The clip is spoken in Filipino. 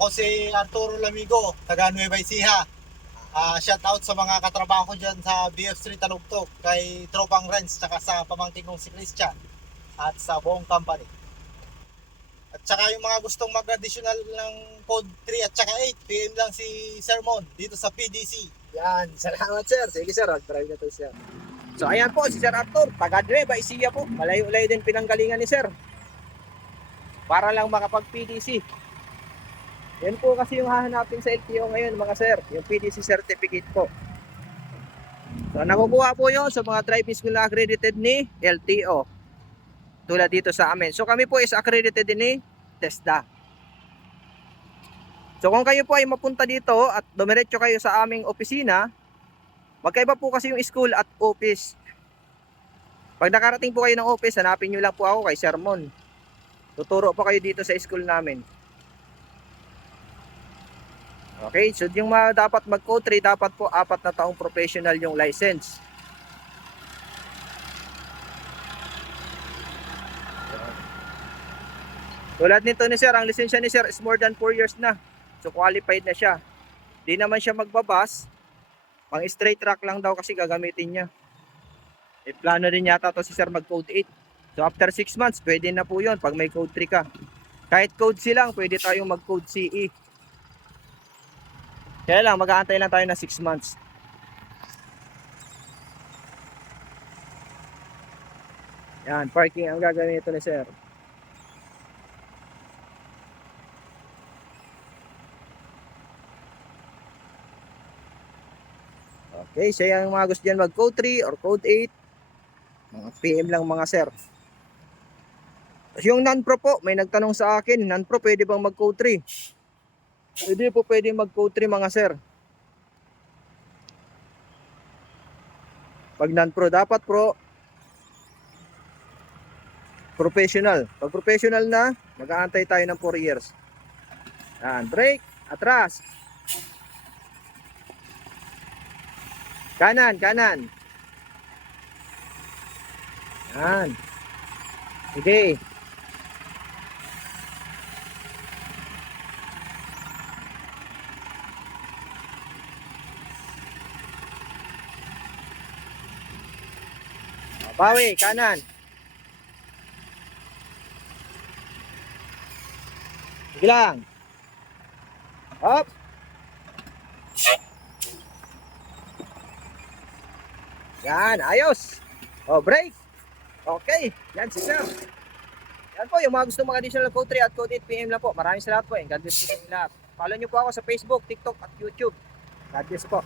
Ako si Arturo Lamigo, taga Nueva Ecija. Shout out sa mga katrabaho ko dyan sa BF Street Talugtog, kay Tropang Renz, tsaka sa pamangkin kong si Christian, at sa buong company. At saka yung mga gustong mag-additional ng code 3 at saka 8, PM lang si Sir Mon dito sa PDC. Yan, salamat sir. Sige sir, drive na to sir. So ayan po si Sir Arthur, taga Nueva Ecija po. Malayo-layo din pinanggalingan ni sir. Para lang makapag-PDC. Yan po kasi yung hahanapin sa LTO ngayon mga sir, yung PDC certificate po. So nakukuha po yun sa mga driving school na accredited ni LTO. Tulad dito sa amin. So kami po is accredited din ni TESDA. So kung kayo po ay mapunta dito at dumiretso kayo sa aming opisina, magkaiba po kasi yung school at office. Pag nakarating po kayo ng office, hanapin nyo lang po ako kay Sir Mon. Tuturo po kayo dito sa school namin. Okay, so yung dapat mag-code 3, dapat po 4 na taong professional yung license. Tulad nito ni Sir, ang lisensya ni Sir is more than 4 years na. So qualified na siya. Di naman siya magbabas. Pang straight track lang daw kasi gagamitin niya. E plano din yata to si Sir mag-code 8. So after 6 months, pwede na po yun pag may code 3 ka. Kahit code C lang, pwede tayong mag-code CE. Kaya lang, mag-aantay lang tayo ng 6 months. Yan, parking ang gagawin ito ni Sir. Okay, so yung mga gusto dyan mag-code 3 or code 8, mga PM lang mga sir. Yung non-pro po, may nagtanong sa akin, non-pro pwede bang mag-code 3? Pwede po pwede mag-code 3 mga sir. Pag non-pro, dapat pro professional. Pag professional na, mag-aantay tayo ng 4 years. Yan, brake, atras. Kanan, kanan. Yan. Sige. Bawi, kanan. Sige lang. Hop. Yan, ayos. O, break. Okay, yan si Sir. Yan po, yung mga gusto mga additional code 3 at code 8 PM lang po. Maraming salamat po. God bless po sa lahat. Follow nyo po ako sa Facebook, TikTok at YouTube. God bless po.